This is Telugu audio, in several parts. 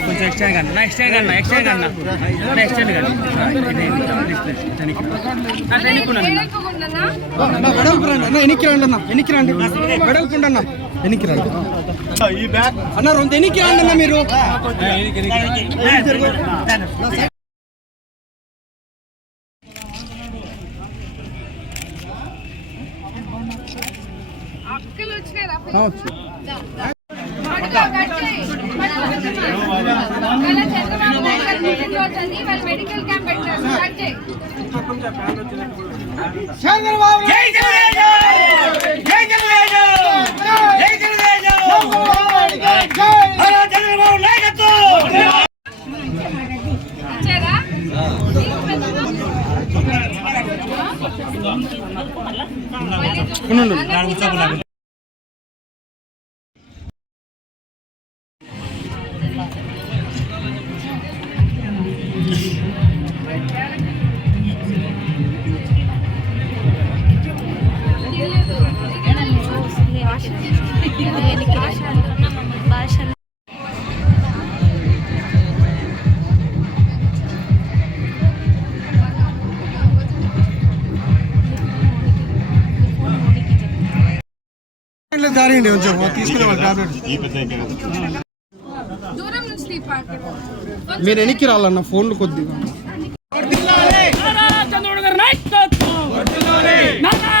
కొంచెం ఎక్స్టెండ్ రండి అన్న ఎనికి రండి అన్న ఎనికి రండి వెడల్పుండి అన్న ఎనికి రండి అన్న రెండు ఎనికి రండి అన్న మీరు అక్కలు వచ్చినాయి రా పట్టుకో, కట్ చేయి. పట్టుకో. ఇవాళ చంద్రబాబు నాయుడు గారి పుట్టినరోజు అని వాళ్ళు మెడికల్ క్యాంప్ పెట్టారు జై జై జై చంద్రబాబు దారండి కొంచెం తీసుకునే వాళ్ళు టాబ్లెట్. మీరు ఎనికి రాలన్న ఫోన్లు కొద్దిగా. నారా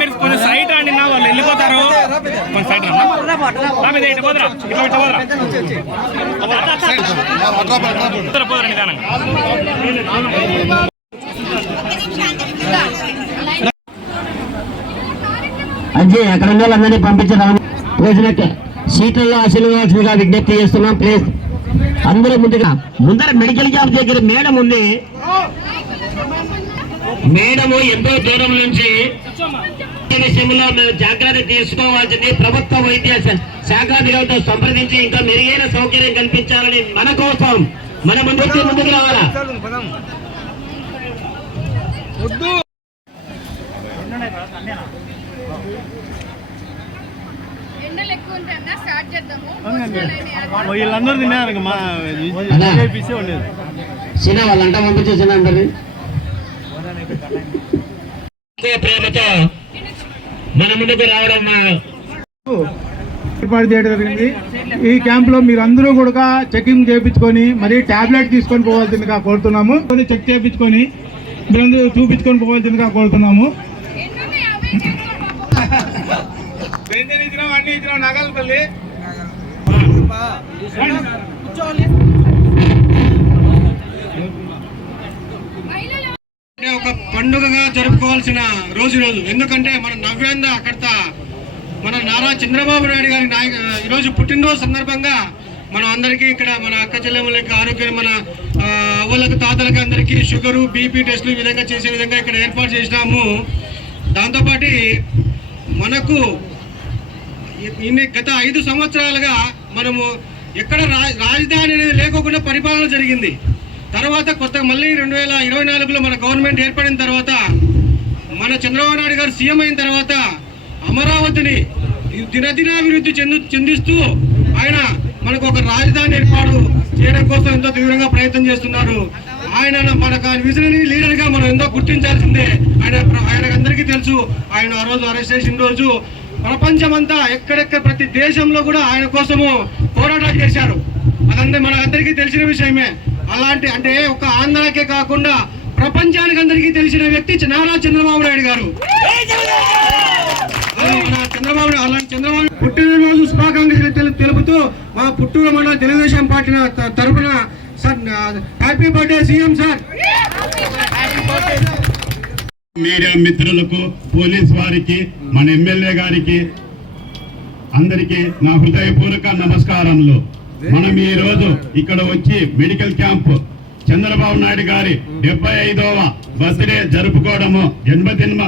మీరు కొంచెం సైట్ రండి నా వాళ్ళు వెళ్ళిపోతారు. కొంచెం సైట్ రా నా మీద ఇటు పోదరా ఇటు ఇటు పోదరా. పోదరా నిదానంగా. అంజీ అక్కడ ఉన్న వాళ్ళందరినీ పంపించడం రోజులకి సీట్లలో ఆశీర్వాల్సిందిగా విజ్ఞప్తి చేస్తున్నాం. ప్లీజ్ అందరూ ముందుగా ముందర మెడికల్ క్యాంప్ దగ్గర మేడం ఉంది. మేడము ఎంతో దూరం నుంచి విషయంలో మేము జాగ్రత్త తీసుకోవాల్సింది ప్రభుత్వ వైద్య శా- శాఖాధికారులతో సంప్రదించి ఇంకా మెరుగైన సౌకర్యం కల్పించాలని మన కోసం మన ముందుకు ముందుకు రావాలా? వీళ్ళందరూ తిన్నారు ఇంకా మా అలా. చేపిస్తే ఉండేది సినా వాళ్ళంట పంపించేసిన అందరినీ ప్రేమతో మన ముందుకు రావడం మా ఏర్పాటు చేయడం జరిగింది. ఈ క్యాంప్లో మీరు అందరూ కూడా చెకింగ్ చేయించుకొని మరి టాబ్లెట్ తీసుకొని పోవాల్సిందిగా కోరుతున్నాము. కొన్ని చెక్ చేయించుకొని మీరందరూ చూపించుకొని పోవాల్సిందిగా కోరుతున్నాము. అన్ని ఇచ్చినాం నగలు తల్లి మహిళలు అంటే ఒక పండుగగా జరుపుకోవాల్సిన రోజు రోజు. ఎందుకంటే మన నవ్వేంద అక్కడత మన నారా చంద్రబాబు నాయుడు గారి నాయక ఈరోజు పుట్టినరోజు సందర్భంగా మనం అందరికీ ఇక్కడ మన అక్క చెల్లెములకి ఆరోగ్యం మన అవ్వలకు తాతలకి అందరికీ షుగరు బీపీ టెస్టులు ఈ విధంగా చేసే విధంగా ఇక్కడ ఏర్పాటు చేసినాము. దాంతోపాటు మనకు ఇన్ని గత ఐదు సంవత్సరాలుగా మనము ఎక్కడ రా- రాజధాని అనేది లేకోకుండా పరిపాలన జరిగింది. తర్వాత కొత్త మళ్ళీ రెండు వేల ఇరవై నాలుగులో మన గవర్నమెంట్ ఏర్పడిన తర్వాత మన చంద్రబాబు నాయుడు గారు సీఎం అయిన తర్వాత అమరావతిని దినదినాభివృద్ధి చెందు చెందిస్తూ ఆయన మనకు ఒక రాజధాని ఏర్పాటు చేయడం కోసం ఎంతో తీవ్రంగా ప్రయత్నం చేస్తున్నారు. ఆయన మనకు విజనరీ లీడర్గా మనం ఎంతో గుర్తించాల్సిందే. ఆయన ఆయన అందరికీ తెలుసు. ఆయన ఆ రోజు అరెస్ట్ చేసిన రోజు ప్రపంచమంతా ఎక్కడెక్కడ ప్రతి దేశంలో కూడా ఆయన కోసము పోరాటాలు చేశారు. అదంతా మనందరికీ తెలిసిన విషయమే. అలాంటి అంటే ఒక ఆంధ్రాకే కాకుండా ప్రపంచానికి అందరికీ తెలిసిన వ్యక్తి నారా చంద్రబాబు నాయుడు గారు. మన చంద్రబాబు అలాంటి చంద్రబాబు పుట్టినరోజు శుభాకాంక్షలు తెలుపుతూ మా పుట్టూరు మండల తెలుగుదేశం పార్టీ త- sir happy birthday CM sir. Media మిత్రులకు పోలీస్ వారికి మన ఎమ్మెల్యే గారికి అందరికీ నా హృదయపూర్వక నమస్కారములు. మనం ఈ రోజు ఇక్కడ వచ్చి మెడికల్ క్యాంప్ చంద్రబాబు నాయుడు గారి డెబ్బై ఐదవ బర్త్డే జరుపుకోవడము జన్మదిన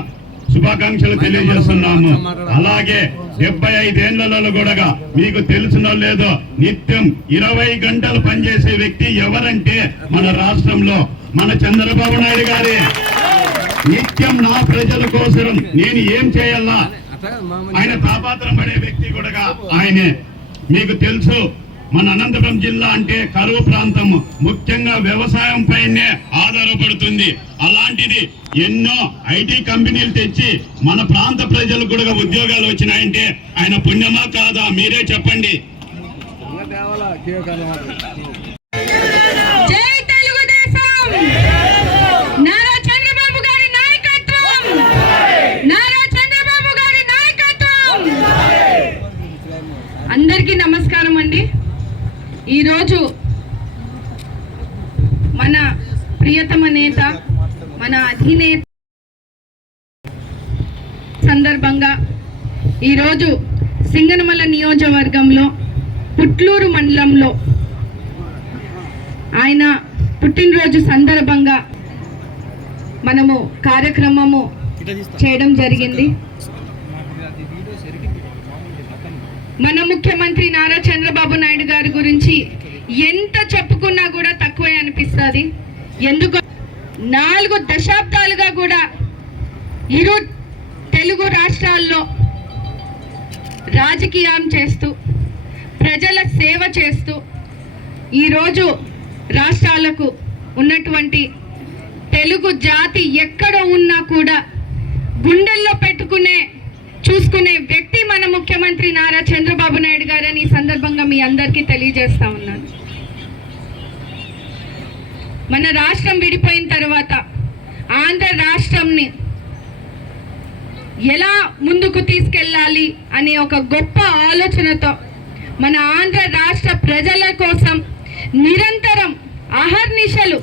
శుభాకాంక్షలు తెలియజేస్తున్నాము. అలాగే డెబ్బై ఐదేళ్ళలో కూడా మీకు తెలుసునో లేదో నిత్యం ఇరవై గంటలు పనిచేసే వ్యక్తి ఎవరంటే మన రాష్ట్రంలో మన చంద్రబాబు నాయుడు గారే. నిత్యం నా ప్రజల కోసం నేను ఏం చేయాలా? ఆయన తాపాత్రం పడే వ్యక్తి కూడా ఆయనే. మీకు తెలుసు మన అనంతపురం జిల్లా అంటే కరువు ప్రాంతం. ముఖ్యంగా వ్యవసాయం పైనే ఆధారపడుతుంది. అలాంటిది ఎన్నో ఐటీ కంపెనీలు తెచ్చి మన ప్రాంత ప్రజలకు కూడా ఉద్యోగాలు వచ్చినాయంటే ఆయన పుణ్యమా కాదా? మీరే చెప్పండి. ఈరోజు సింగనమల నియోజకవర్గంలో పుట్లూరు మండలంలో ఆయన పుట్టినరోజు సందర్భంగా మనము కార్యక్రమము చేయడం జరిగింది. మన ముఖ్యమంత్రి నారా చంద్రబాబు నాయుడు గారి గురించి ఎంత చెప్పుకున్నా కూడా తక్కువే అనిపిస్తుంది. ఎందుకు నాలుగు దశాబ్దాలుగా కూడా ఇరు తెలుగు రాష్ట్రాల్లో రాజకీయం చేస్తూ ప్రజల సేవ చేస్తూ ఈరోజు రాష్ట్రాలకు ఉన్నటువంటి తెలుగు జాతి ఎక్కడ ఉన్నా కూడా గుండెల్లో పెట్టుకునే చూసుకునే వ్యక్తి మన ముఖ్యమంత్రి నారా చంద్రబాబు నాయుడు గారని ఈ సందర్భంగా మీ అందరికీ తెలియజేస్తా ఉన్నాను. మన రాష్ట్రం విడిపోయిన తర్వాత ఆంధ్ర రాష్ట్రంని ఎలా ముందుకు తీసుకెళ్ళాలి అనే ఒక గొప్ప ఆలోచనతో మన ఆంధ్ర రాష్ట్ర ప్రజల కోసం నిరంతరం అహర్నిశలు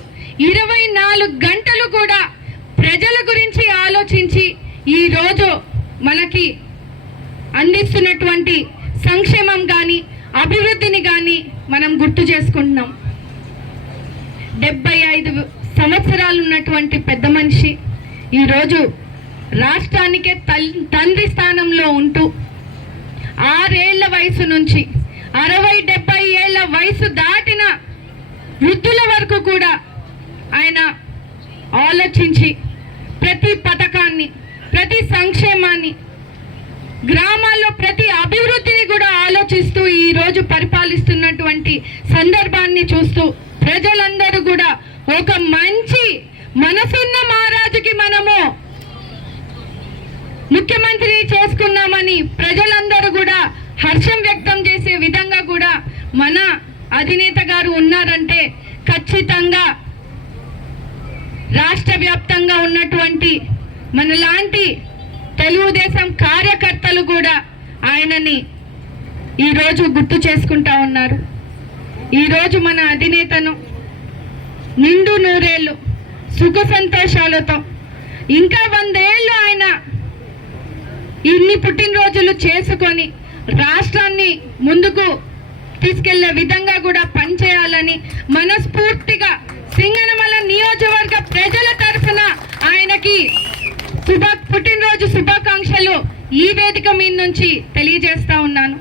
ఇరవై నాలుగు గంటలు కూడా ప్రజల గురించి ఆలోచించి ఈరోజు మనకి అందిస్తున్నటువంటి సంక్షేమం కానీ అభివృద్ధిని కానీ మనం గుర్తు చేసుకుంటున్నాం. డెబ్బై ఐదు సంవత్సరాలు ఉన్నటువంటి పెద్ద మనిషి ఈరోజు రాష్ట్రానికే తల్ తండ్రి స్థానంలో ఉంటూ ఆరేళ్ళ వయసు నుంచి అరవై డెబ్బై ఏళ్ళ వయసు దాటిన వృద్ధుల వరకు కూడా ఆయన ఆలోచించి ప్రతి పథకాన్ని ప్రతి సంక్షేమాన్ని గ్రామాల్లో ప్రతి అభివృద్ధిని కూడా ఆలోచిస్తూ ఈ రోజు పరిపాలిస్తున్నటువంటి సందర్భాన్ని చూస్తూ ప్రజలందరూ కూడా ఒక మంచి మనసున్న మహారాజుకి మనము ముఖ్యమంత్రిని చేసుకున్నామని ప్రజలందరూ కూడా హర్షం వ్యక్తం చేసే విధంగా కూడా మన అధినేత గారు ఉన్నారంటే ఖచ్చితంగా రాష్ట్ర వ్యాప్తంగా ఉన్నటువంటి మనలాంటి తెలుగుదేశం కార్యకర్తలు కూడా ఆయనని ఈరోజు గుర్తు చేసుకుంటా ఉన్నారు. ఈరోజు మన అధినేతను నిండు నూరేళ్ళు సుఖ సంతోషాలతో ఇంకా వందేళ్ళు ఆయన ఇన్ని పుట్టినరోజులు చేసుకొని రాష్ట్రాన్ని ముందుకు తీసుకెళ్ళే విధంగా కూడా పనిచేయాలని మనస్ఫూర్తిగా సింగనమల నియోజకవర్గ ప్రజల తరఫున ఆయనకి శుభ పుట్టినరోజు శుభాకాంక్షలు ఈ వేదిక మీద నుంచి తెలియజేస్తా ఉన్నాను.